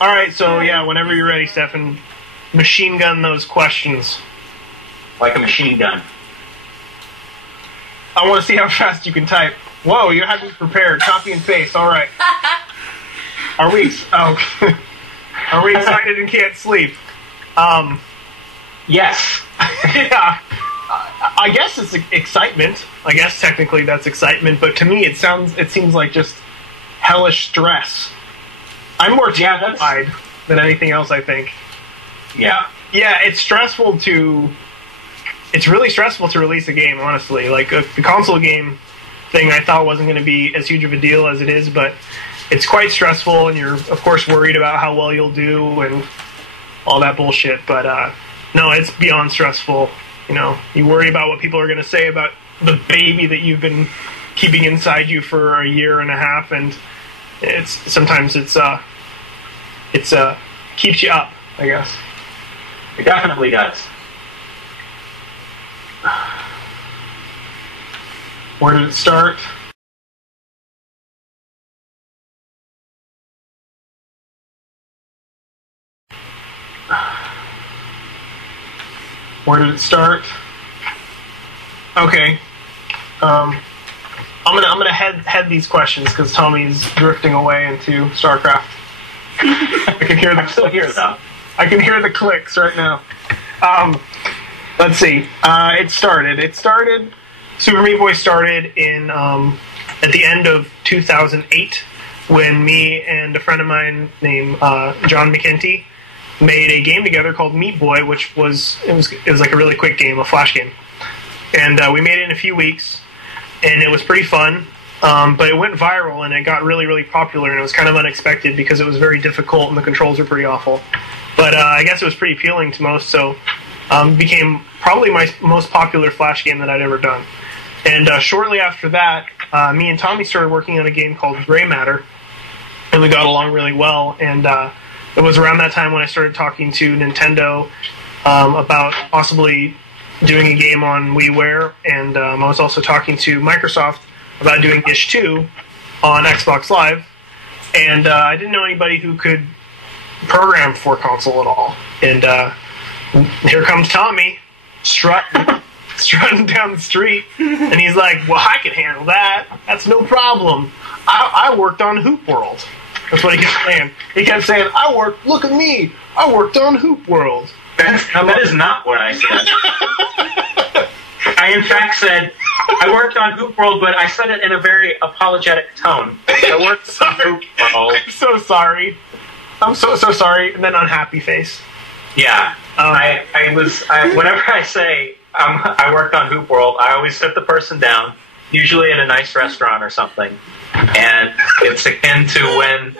All right, so yeah, whenever you're ready, Stefan, machine gun those questions. Like a machine gun. I want to see how fast you can type. Whoa, you have me prepared. Copy and paste. All right. Are we? Are we excited and can't sleep? Yes. Yeah. I guess it's excitement. I guess technically that's excitement, but to me it seems like just hellish stress. I'm more terrified than anything else, I think. Yeah. Yeah, it's stressful to... It's really stressful to release a game, honestly. Like, the console game thing I thought wasn't going to be as huge of a deal as it is, but it's quite stressful, and you're, of course, worried about how well you'll do and all that bullshit. But, no, it's beyond stressful. You know, you worry about what people are going to say about the baby that you've been keeping inside you for a year and a half, and sometimes it keeps you up, I guess. It definitely does. Where did it start? Where did it start? Okay. I'm gonna head these questions because Tommy's drifting away into StarCraft. I can hear the I'm still here though. I can hear the clicks right now. Let's see. It started. Super Meat Boy started in at the end of 2008 when me and a friend of mine named John McKenty made a game together called Meat Boy, which was like a really quick game, a flash game, and we made it in a few weeks, and it was pretty fun. But it went viral and it got really, really popular, and it was kind of unexpected because it was very difficult and the controls were pretty awful. But I guess it was pretty appealing to most, so it became probably my most popular flash game that I'd ever done. And shortly after that, me and Tommy started working on a game called Gray Matter, and we got along really well. And it was around that time when I started talking to Nintendo about possibly doing a game on Ware, and I was also talking to Microsoft about doing Dish 2 on Xbox Live, and I didn't know anybody who could program for console at all. And here comes Tommy, strutting down the street, and he's like, well, I can handle that. That's no problem. I worked on Hoop World. That's what he kept saying. He kept saying, look at me, I worked on Hoop World. That is not what I said. I, in fact, said, I worked on Hoop World, but I said it in a very apologetic tone. I worked on Hoop World. I'm so sorry. I'm so sorry. And then unhappy face. Yeah. Whenever I say I worked on Hoop World, I always sit the person down, usually at a nice restaurant or something. And it's akin to when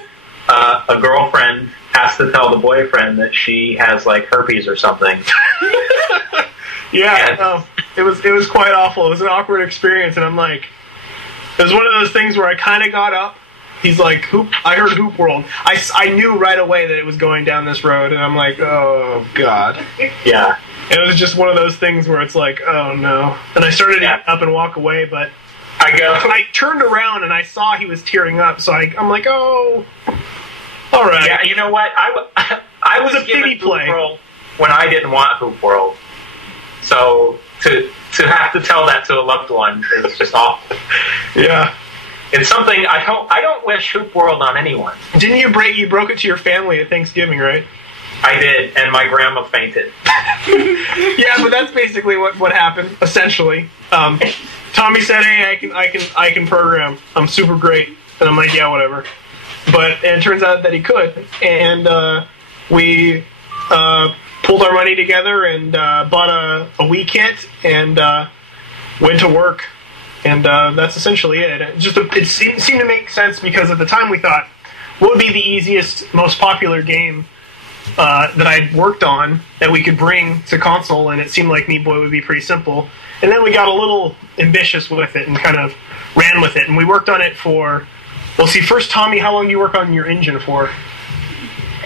a girlfriend has to tell the boyfriend that she has, like, herpes or something. Yeah, it was quite awful. It was an awkward experience, and I'm like, it was one of those things where I kind of got up. He's like, I heard Hoop World. I knew right away that it was going down this road, and I'm like, oh, God. Yeah. And it was just one of those things where it's like, oh, no. And I started to get up and walk away, but I turned around, and I saw he was tearing up, so I'm like, oh, all right. Yeah, you know what? I was a pity play Hoop World when I didn't want Hoop World. So to have to tell that to a loved one is just awful. Yeah. It's something I don't wish Hoop World on anyone. Didn't you broke it to your family at Thanksgiving, right? I did, and my grandma fainted. Yeah, but that's basically what happened, essentially. Tommy said, "Hey, I can program. I'm super great," and I'm like, "Yeah, whatever." But it turns out that he could, and we pulled our money together and bought a Wii kit and went to work, and that's essentially it. It seemed to make sense because at the time we thought, what would be the easiest, most popular game that I'd worked on that we could bring to console, and it seemed like Meat Boy would be pretty simple. And then we got a little ambitious with it and kind of ran with it, and we worked on it for... Well, see, first, Tommy, how long did you work on your engine for?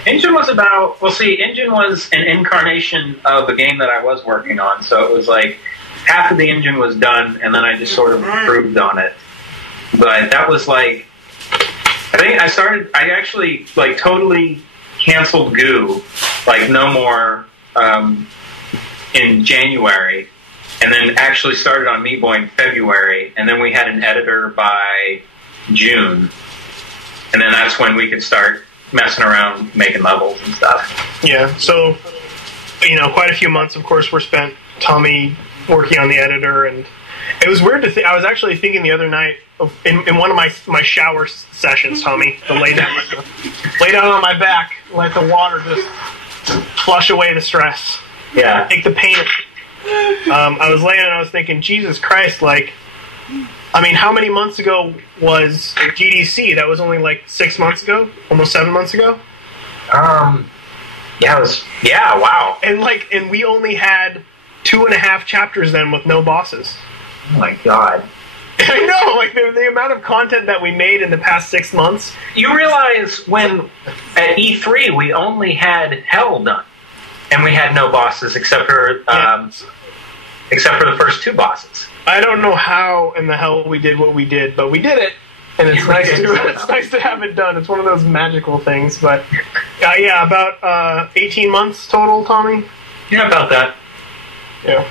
Engine was Engine was an incarnation of the game that I was working on, so it was like half of the engine was done, and then I just sort of improved on it. But that was like I think I actually, like, totally canceled Goo, like, no more, in January, and then actually started on Meat Boy in February, and then we had an editor by June, and then that's when we could start messing around making levels and stuff. Yeah, so, you know, quite a few months, of course, were spent, Tommy working on the editor, and it was weird to think. I was actually thinking the other night, in one of my shower sessions, Tommy, to lay down on my back, let the water just flush away the stress. Yeah. Take the pain. I was laying and I was thinking, Jesus Christ, like, I mean, how many months ago was GDC? That was only like 6 months ago? Almost 7 months ago? Yeah, wow. And we only had 2.5 chapters then with no bosses. Oh my god. I know, like, the amount of content that we made in the past 6 months. You realize when, at E3, we only had Hell done. And we had no bosses except for the first 2 bosses. I don't know how in the hell we did what we did, but we did it, and it's nice to have it done. It's one of those magical things. But yeah, about 18 months total, Tommy. Yeah, about that. Yeah.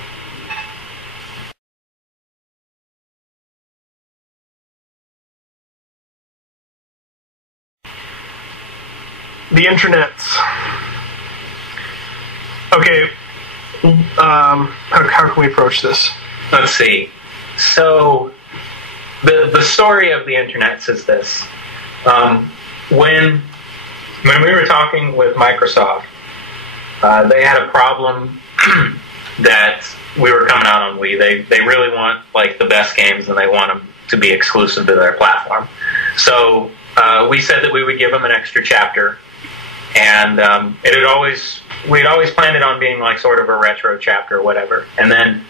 The internets. Okay, how can we approach this? Let's see. So, the story of the internets is this. When we were talking with Microsoft, they had a problem that we were coming out on Wii. They really want, like, the best games, and they want them to be exclusive to their platform. So we said that we would give them an extra chapter, and we'd always planned it on being like sort of a retro chapter or whatever. And then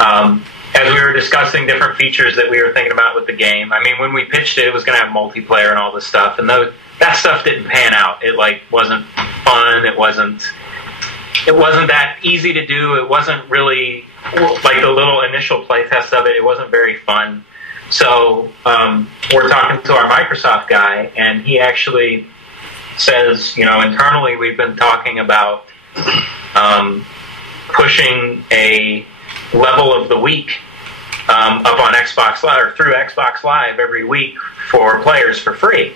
as we were discussing different features that we were thinking about with the game, I mean, when we pitched it, it was going to have multiplayer and all this stuff, and that stuff didn't pan out. It, like, wasn't fun. It wasn't that easy to do. It wasn't really, like, the little initial playtest of it. It wasn't very fun. So we're talking to our Microsoft guy, and he actually says, you know, internally we've been talking about pushing a level of the week up on Xbox Live, or through Xbox Live every week for players for free.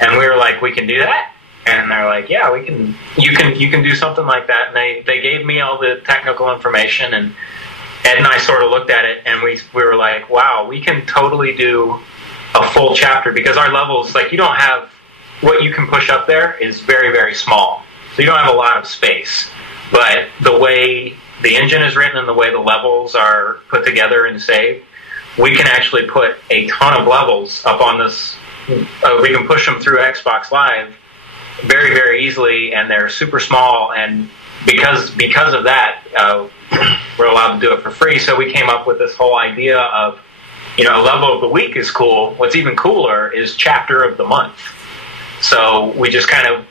And we were like, we can do that? And they're like, yeah, we can. You can do something like that. And they gave me all the technical information, and Ed and I sort of looked at it, and we were like, wow, we can totally do a full chapter, because our levels, like, you don't have, what you can push up there is very, very small. So you don't have a lot of space. But the way the engine is written and the way the levels are put together and saved, we can actually put a ton of levels up on this. We can push them through Xbox Live very, very easily, and they're super small. And because of that, we're allowed to do it for free. So we came up with this whole idea of, you know, level of the week is cool. What's even cooler is chapter of the month. So we just kind of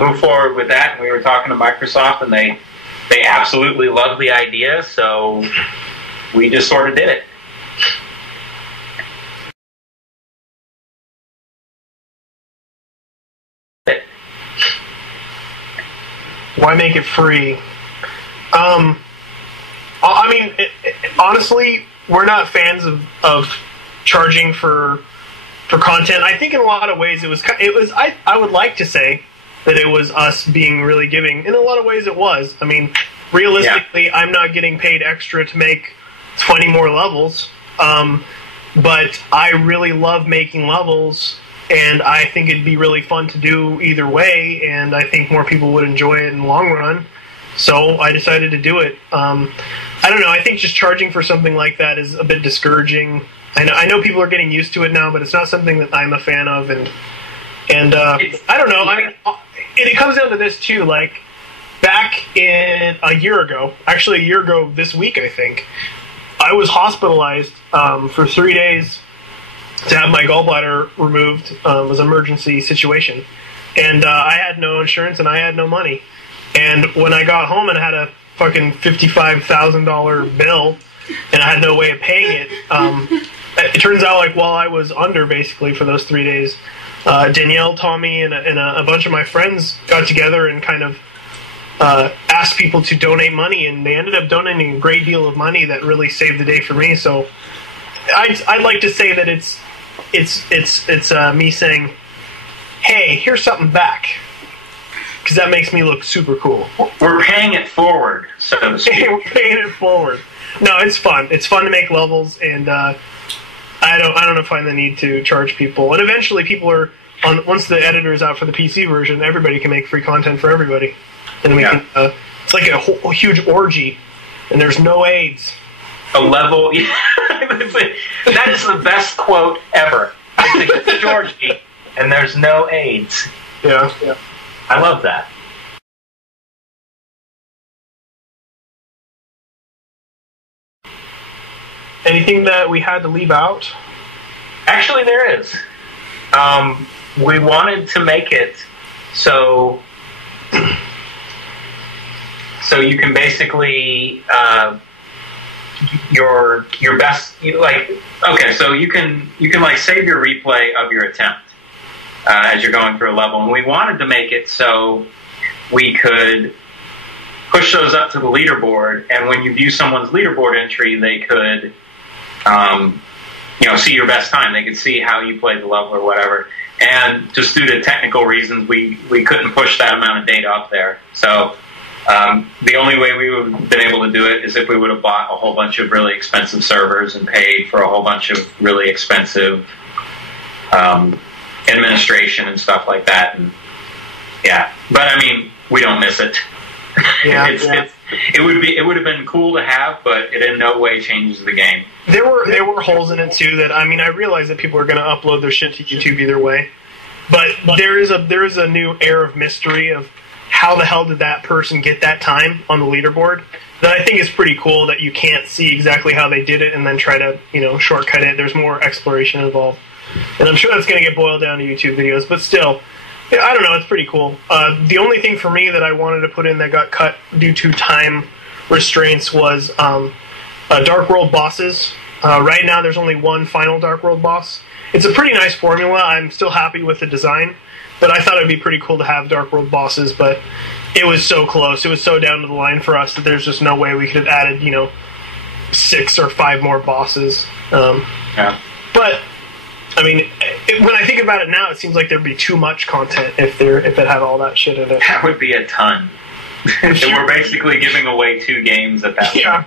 moved forward with that, and we were talking to Microsoft, and they absolutely loved the idea, so we just sort of did it. Why make it free? I mean, honestly, we're not fans of charging for content. I think in a lot of ways it was. I would like to say that it was us being really giving. In a lot of ways, it was. I mean, realistically, yeah. I'm not getting paid extra to make 20 more levels, but I really love making levels, and I think it'd be really fun to do either way, and I think more people would enjoy it in the long run. So I decided to do it. I don't know. I think just charging for something like that is a bit discouraging. I know people are getting used to it now, but it's not something that I'm a fan of, and I don't know. I mean, it comes down to this too. Like, back in a year ago this week, I think, I was hospitalized for 3 days to have my gallbladder removed. It was an emergency situation, and I had no insurance and I had no money. And when I got home and I had a fucking $55,000 bill, and I had no way of paying it. It turns out, like, while I was under, basically, for those 3 days, Danielle, Tommy, and a bunch of my friends got together and kind of asked people to donate money, and they ended up donating a great deal of money that really saved the day for me. So I'd like to say that it's me saying, hey, here's something back, because that makes me look super cool. We're paying it forward, so to speak. We're paying it forward. No, it's fun. It's fun to make levels, and I don't find the need to charge people. And eventually, people are once the editor is out for the PC version, everybody can make free content for everybody, and we can. It's like a huge orgy, and there's no AIDS. A level. That is the best quote ever. It's a Georgie, and there's no AIDS. Yeah. I love that. Anything that we had to leave out? Actually, there is. We wanted to make it so you can basically your best so you can like save your replay of your attempt as you're going through a level, and we wanted to make it so we could push those up to the leaderboard, and when you view someone's leaderboard entry, they could see your best time. They could see how you played the level or whatever. And just due to technical reasons, we couldn't push that amount of data up there. So the only way we would have been able to do it is if we would have bought a whole bunch of really expensive servers and paid for a whole bunch of really expensive administration and stuff like that. And but I mean, we don't miss it. It would have been cool to have, but it in no way changes the game. There were holes in it too. That I realize that people are going to upload their shit to YouTube either way, but there is a new air of mystery of how the hell did that person get that time on the leaderboard. That I think is pretty cool. That you can't see exactly how they did it and then try to shortcut it. There's more exploration involved, and I'm sure that's going to get boiled down to YouTube videos. But still. I don't know, it's pretty cool. The only thing for me that I wanted to put in that got cut due to time restraints was Dark World bosses. Right now there's only one final Dark World boss. It's a pretty nice formula. I'm still happy with the design, but I thought it would be pretty cool to have Dark World bosses, but it was so close. It was so down to the line for us that there's just no way we could have added, 6 or 5 more bosses. But when I think about it now, it seems like there'd be too much content if it had all that shit in it. That would be a ton. We're basically giving away 2 games at that point.